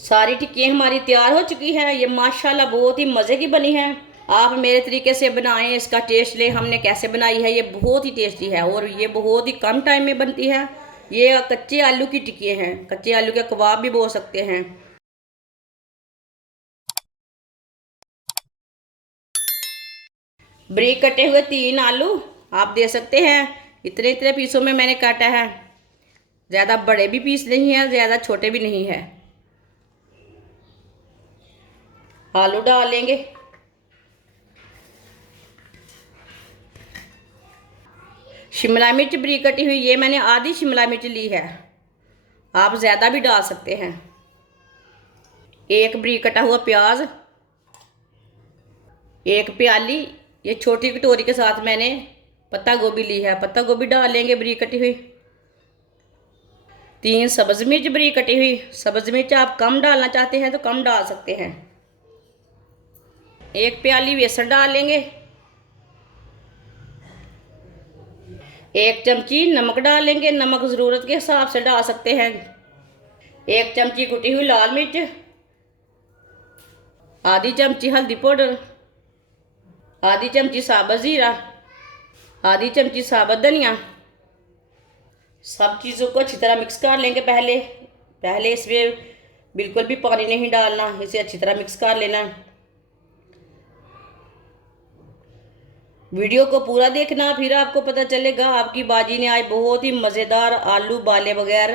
सारी टिक्कियाँ हमारी तैयार हो चुकी हैं। ये माशाल्लाह बहुत ही मज़े की बनी है। आप मेरे तरीके से बनाएं, इसका टेस्ट लें हमने कैसे बनाई है। ये बहुत ही टेस्टी है और ये बहुत ही कम टाइम में बनती है। ये कच्चे आलू की टिक्कियाँ हैं, कच्चे आलू के कबाब भी बोल सकते हैं। ब्रीक कटे हुए 3 आलू आप दे सकते हैं। इतने इतने पीसों में मैंने काटा है। ज़्यादा बड़े भी पीस नहीं है, ज़्यादा छोटे भी नहीं है। आलू डालेंगे। शिमला मिर्च ब्रीक कटी हुई, ये मैंने आधी शिमला मिर्च ली है, आप ज़्यादा भी डाल सकते हैं। एक ब्रीक कटा हुआ प्याज, एक प्याली, ये छोटी कटोरी के साथ मैंने पत्ता गोभी ली है, पत्ता गोभी डाल लेंगे ब्रीक कटी हुई। 3 सब्ज़ मिर्च ब्रीक कटी हुई, सब्ज़ मिर्च आप कम डालना चाहते हैं तो कम डाल सकते हैं। एक प्याली बेसन डाल लेंगे। एक चमची नमक डाल लेंगे, नमक ज़रूरत के हिसाब से डाल सकते हैं। एक चमची कुटी हुई लाल मिर्च, आधी चमची हल्दी पाउडर, आधी चमची साबुत ज़ीरा, आधी चमची साबुत धनिया। सब चीज़ों को अच्छी तरह मिक्स कर लेंगे। पहले इसमें बिल्कुल भी पानी नहीं डालना, इसे अच्छी तरह मिक्स कर लेना। वीडियो को पूरा देखना, फिर आपको पता चलेगा आपकी बाजी ने आज बहुत ही मज़ेदार आलू बाले बगैर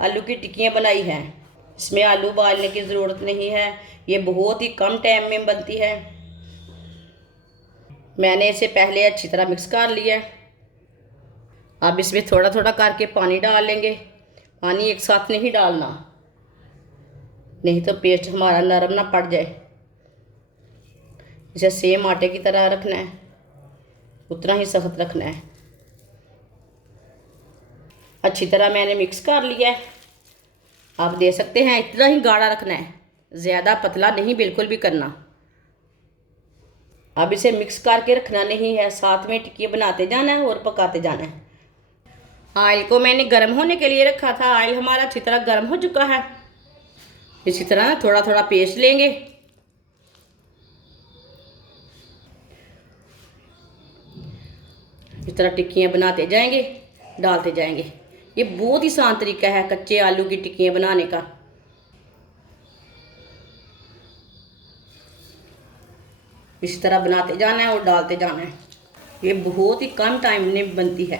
आलू की टिक्कियाँ बनाई हैं। इसमें आलू उबालने की ज़रूरत नहीं है, ये बहुत ही कम टाइम में बनती है। मैंने इसे पहले अच्छी तरह मिक्स कर लिया। अब इसमें थोड़ा थोड़ा करके पानी डाल लेंगे। पानी एक साथ नहीं डालना, नहीं तो पेस्ट हमारा नरम ना पड़ जाए। इसे सेम आटे की तरह रखना है, उतना ही सख्त रखना है। अच्छी तरह मैंने मिक्स कर लिया है। आप दे सकते हैं इतना ही गाढ़ा रखना है, ज़्यादा पतला नहीं बिल्कुल भी करना। अब इसे मिक्स करके रखना नहीं है, साथ में टिक्की बनाते जाना है और पकाते जाना है। ऑयल को मैंने गर्म होने के लिए रखा था। ऑयल हमारा अच्छी तरह गर्म हो चुका है। इसी तरह थोड़ा थोड़ा पेस्ट लेंगे। इस तरह टिक्कियाँ बनाते जाएंगे, डालते जाएंगे। ये बहुत ही आसान तरीका है कच्चे आलू की टिक्कियाँ बनाने का। इस तरह बनाते जाना है और डालते जाना है। ये बहुत ही कम टाइम में बनती है।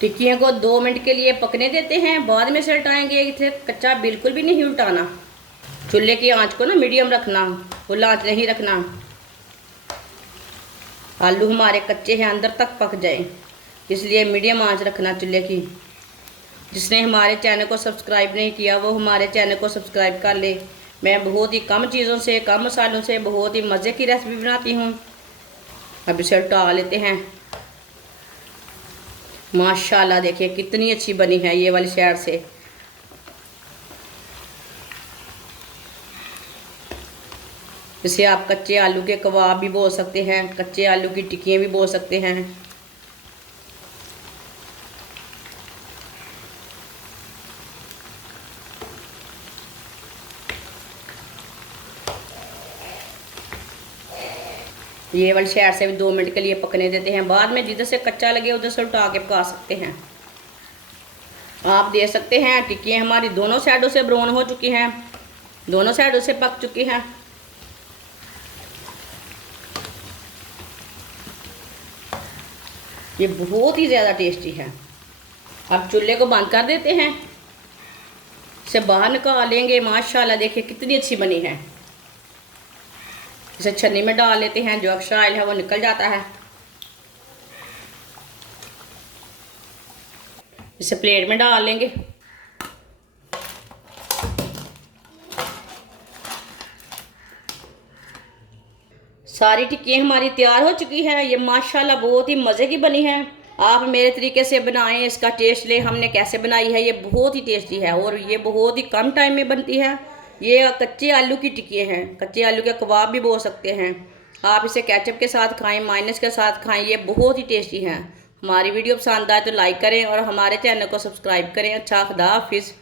टिक्कियों को 2 मिनट के लिए पकने देते हैं, बाद में से उल्टाएंगे। इसे कच्चा बिल्कुल भी नहीं उल्टाना। चूल्हे की आंच को ना मीडियम रखना, फुल आंच नहीं रखना। आलू हमारे कच्चे हैं, अंदर तक पक जाए, इसलिए मीडियम आंच रखना चूल्हे की। जिसने हमारे चैनल को सब्सक्राइब नहीं किया वो हमारे चैनल को सब्सक्राइब कर ले। मैं बहुत ही कम चीज़ों से, कम मसालों से बहुत ही मज़े की रेसिपी बनाती हूँ। अब इसे उल्टा लेते हैं। माशाल्लाह देखिए कितनी अच्छी बनी है ये वाली साइड से। इसे आप कच्चे आलू के कबाब भी बोल सकते हैं, कच्चे आलू की टिक्कियाँ भी बोल सकते हैं। ये वाली साइड से भी 2 मिनट के लिए पकने देते हैं, बाद में जिधर से कच्चा लगे उधर से उठा के पका सकते हैं। आप दे सकते हैं टिक्कियाँ हमारी दोनों साइडों से ब्राउन हो चुकी हैं, दोनों साइडों से पक चुकी हैं। ये बहुत ही ज़्यादा टेस्टी है। अब चूल्हे को बंद कर देते हैं, इसे बाहर निकाल लेंगे। माशाल्लाह देखिए कितनी अच्छी बनी है। इसे छन्नी में डाल लेते हैं, जो एक्स्ट्रा ऑयल है वो निकल जाता है। इसे प्लेट में डाल लेंगे। सारी टिक्कियाँ हमारी तैयार हो चुकी है। ये माशाल्लाह बहुत ही मज़े की बनी है। आप मेरे तरीके से बनाएं, इसका टेस्ट लें हमने कैसे बनाई है। ये बहुत ही टेस्टी है और ये बहुत ही कम टाइम में बनती है। ये कच्चे आलू की टिक्कियाँ हैं, कच्चे आलू के कबाब भी बोल सकते हैं। आप इसे केचप के साथ खाएं, मायोनेज़ के साथ खाएं, ये बहुत ही टेस्टी हैं। हमारी वीडियो पसंद आए तो लाइक करें और हमारे चैनल को सब्सक्राइब करें। अच्छा, खुदा हाफिज़।